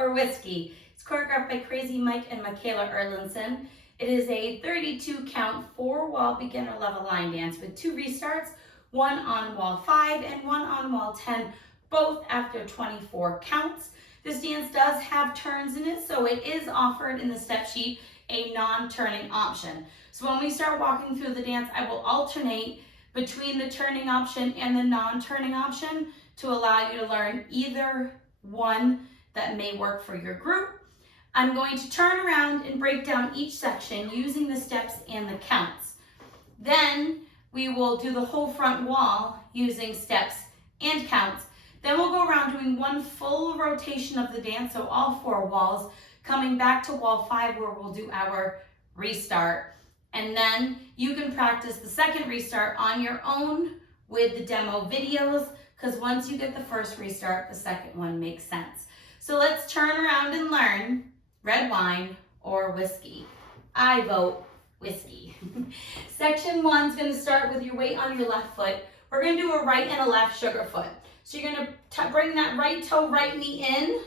or Whiskey. It's choreographed by Crazy Mike and Micheala Erlandsson. It is a 32 count, 4-wall beginner level line dance with 2 restarts, one on wall 5 and one on wall 10, both after 24 counts. This dance does have turns in it, so it is offered in the step sheet a non-turning option. So when we start walking through the dance, I will alternate between the turning option and the non-turning option to allow you to learn either one that may work for your group. I'm going to turn around and break down each section using the steps and the counts. Then we will do the whole front wall using steps and counts. Then we'll go around doing one full rotation of the dance, so all 4 walls, coming back to wall 5 where we'll do our restart. And then you can practice the second restart on your own with the demo videos, because once you get the first restart, the second one makes sense. So let's turn around and learn red wine or whiskey. I vote whiskey. Section 1 is going to start with your weight on your left foot. We're going to do a right and a left sugar foot. So you're going to bring that right toe, right knee in,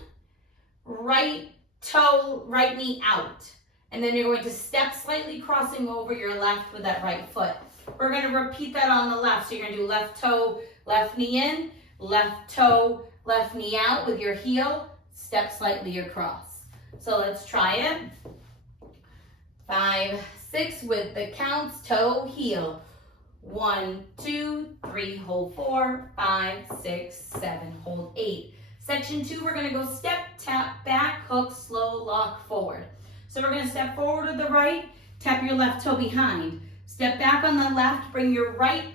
right toe, right knee out. And then you're going to step slightly crossing over your left with that right foot. We're going to repeat that on the left. So you're going to do left toe, left knee in, left toe, left knee out with your heel, step slightly across. So let's try it. 5, 6 with the counts, toe, heel. 1, 2, 3, hold 4, 5, 6, 7, hold 8. Section 2, we're going to go step, tap, back, hook, slow, lock, forward. So we're going to step forward to the right, tap your left toe behind. Step back on the left, bring your right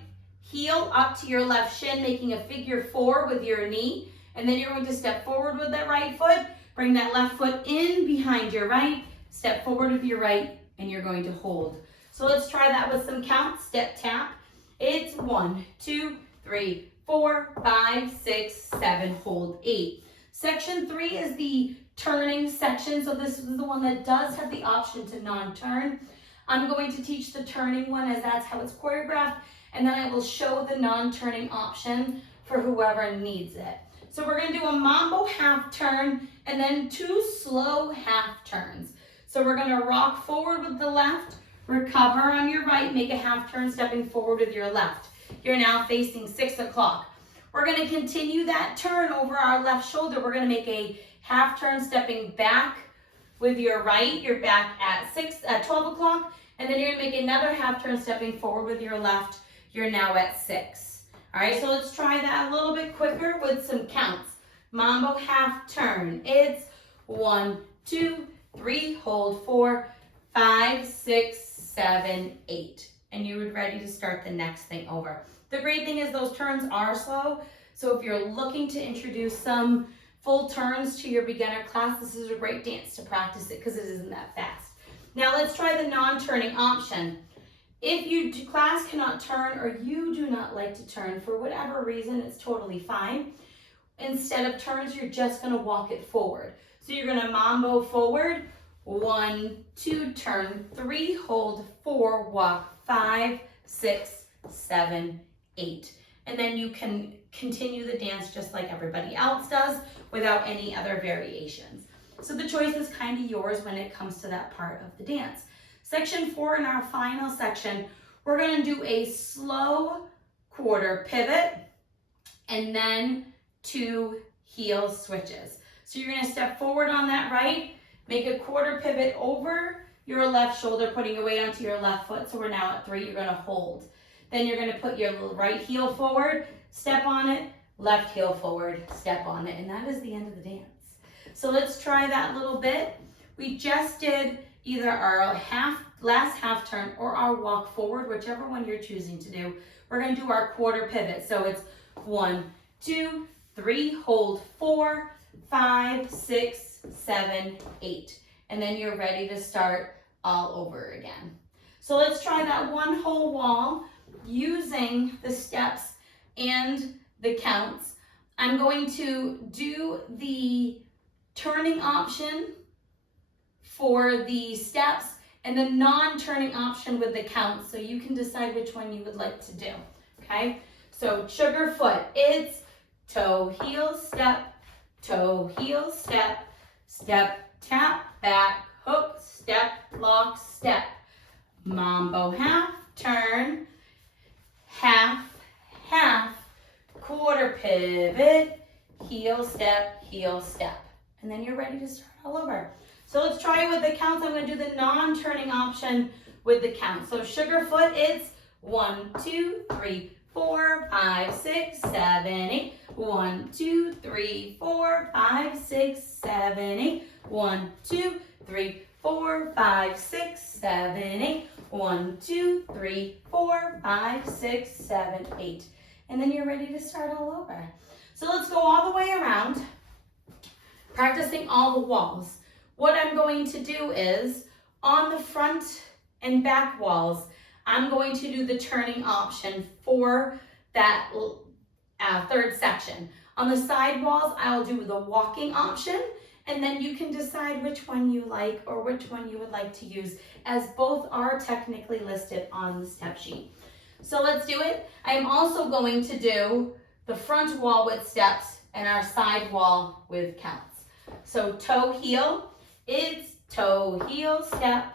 heel up to your left shin, making a figure 4 with your knee. And then you're going to step forward with that right foot, bring that left foot in behind your right, step forward with your right, and you're going to hold. So let's try that with some counts. Step, tap. It's 1, 2, 3, 4, 5, 6, 7, hold 8. Section 3 is the turning section. So this is the one that does have the option to non-turn. I'm going to teach the turning one as that's how it's choreographed. And then I will show the non-turning option for whoever needs it. So we're going to do a mambo half turn and then 2 slow half turns. So we're going to rock forward with the left, recover on your right, make a half turn stepping forward with your left. You're now facing 6 o'clock. We're going to continue that turn over our left shoulder. We're going to make a half turn stepping back with your right. You're back at 12 o'clock. And then you're going to make another half turn stepping forward with your left. You're now at 6. All right, so let's try that a little bit quicker with some counts. Mambo half turn. It's 1, 2, 3, hold 4, 5, 6, 7, 8. And you're ready to start the next thing over. The great thing is those turns are slow. So if you're looking to introduce some full turns to your beginner class, this is a great dance to practice it because it isn't that fast. Now let's try the non-turning option. If your class cannot turn or you do not like to turn for whatever reason, it's totally fine. Instead of turns, you're just going to walk it forward. So you're going to mambo forward, 1, 2, turn, 3, hold, 4, walk, 5, 6, 7, 8. And then you can continue the dance just like everybody else does without any other variations. So the choice is kind of yours when it comes to that part of the dance. Section 4, in our final section, we're going to do a slow quarter pivot and then 2 heel switches. So you're going to step forward on that right, make a quarter pivot over your left shoulder, putting your weight onto your left foot. So we're now at 3, you're going to hold. Then you're going to put your right heel forward, step on it, left heel forward, step on it, and that is the end of the dance. So let's try that little bit. We just did either our last half turn or our walk forward, whichever one you're choosing to do. We're going to do our quarter pivot. So it's 1, 2, 3, hold 4, 5, 6, 7, 8. And then you're ready to start all over again. So let's try that one whole wall using the steps and the counts. I'm going to do the turning option for the steps and the non-turning option with the counts, so you can decide which one you would like to do, okay? So sugar foot, it's toe, heel, step, step, tap, back, hook, step, lock, step. Mambo half, turn, half, half, quarter pivot, heel, step, and then you're ready to start all over. So let's try it with the counts. I'm going to do the non-turning option with the count. So sugar foot, it's 1, 2, 3, 4, 5, 6, 7, 8. 1, 2, 3, 4, 5, 6, 7, 8. 1, 2, 3, 4, 5, 6, 7, 8. 1, 2, 3, 4, 5, 6, 7, 8. And then you're ready to start all over. So let's go all the way around, practicing all the walls. What I'm going to do is, on the front and back walls, I'm going to do the turning option for that third section. On the side walls, I'll do the walking option, and then you can decide which one you like or which one you would like to use, as both are technically listed on the step sheet. So let's do it. I'm also going to do the front wall with steps and our side wall with counts. So toe, heel, it's toe, heel, step,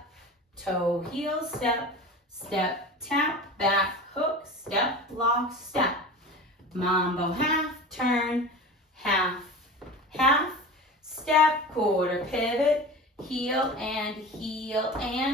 step, tap, back, hook, step, lock, step. Mambo half, turn, half, half, step, quarter pivot, heel, and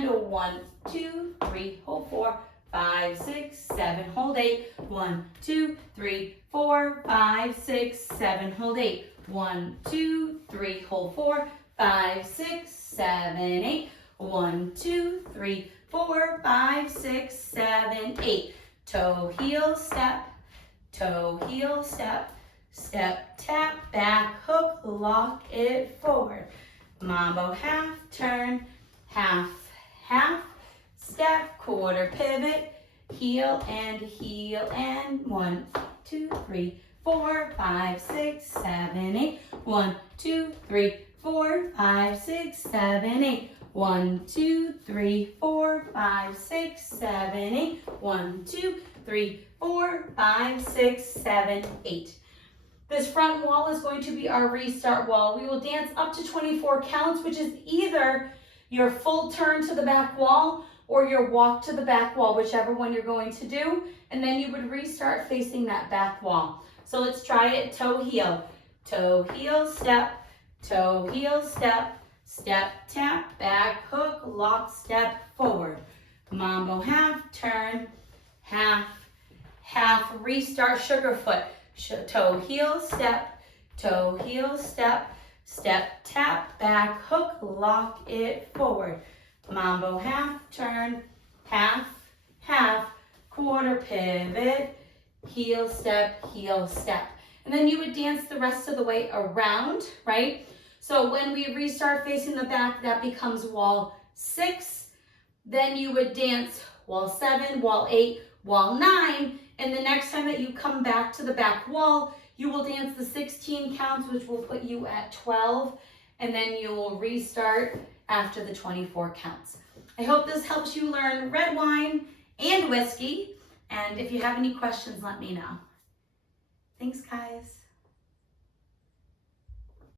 1, 2, 3, hold 4, 5, 6, 7, hold 8, 1, 2, 3, 4, 5, 6, 7, hold 8, 1, 2, 3, hold 4, 5, 6, 7, 8, 1, 2, 3, 4, 5, 6, 7, 8. Toe, heel, step, step, tap, back, hook, lock it forward. Mambo half, turn, half, half, step, quarter pivot, heel, and 1, 2, 3, 4, 5, 6, 7, 8. 1, 2, 3, 4, 5, 6, 7, 8. 1, 2, 3, 4, 5, 6, 7, 8. 1, 2, 3, 4, 5, 6, 7, 8. This front wall is going to be our restart wall. We will dance up to 24 counts, which is either your full turn to the back wall or your walk to the back wall, whichever one you're going to do. And then you would restart facing that back wall. So let's try it. Toe, heel, step, step, tap, back, hook, lock, step, forward. Mambo half, turn, half, half, restart, sugar foot. Toe, heel, step, step, tap, back, hook, lock it forward. Mambo half, turn, half, half, quarter pivot, heel, step, and then you would dance the rest of the way around, right? So when we restart facing the back, that becomes wall 6. Then you would dance wall 7, wall 8, wall 9, and the next time that you come back to the back wall, you will dance the 16 counts, which will put you at 12, and then you will restart after the 24 counts. I hope this helps you learn red wine and whiskey, and if you have any questions, let me know. Thanks, guys.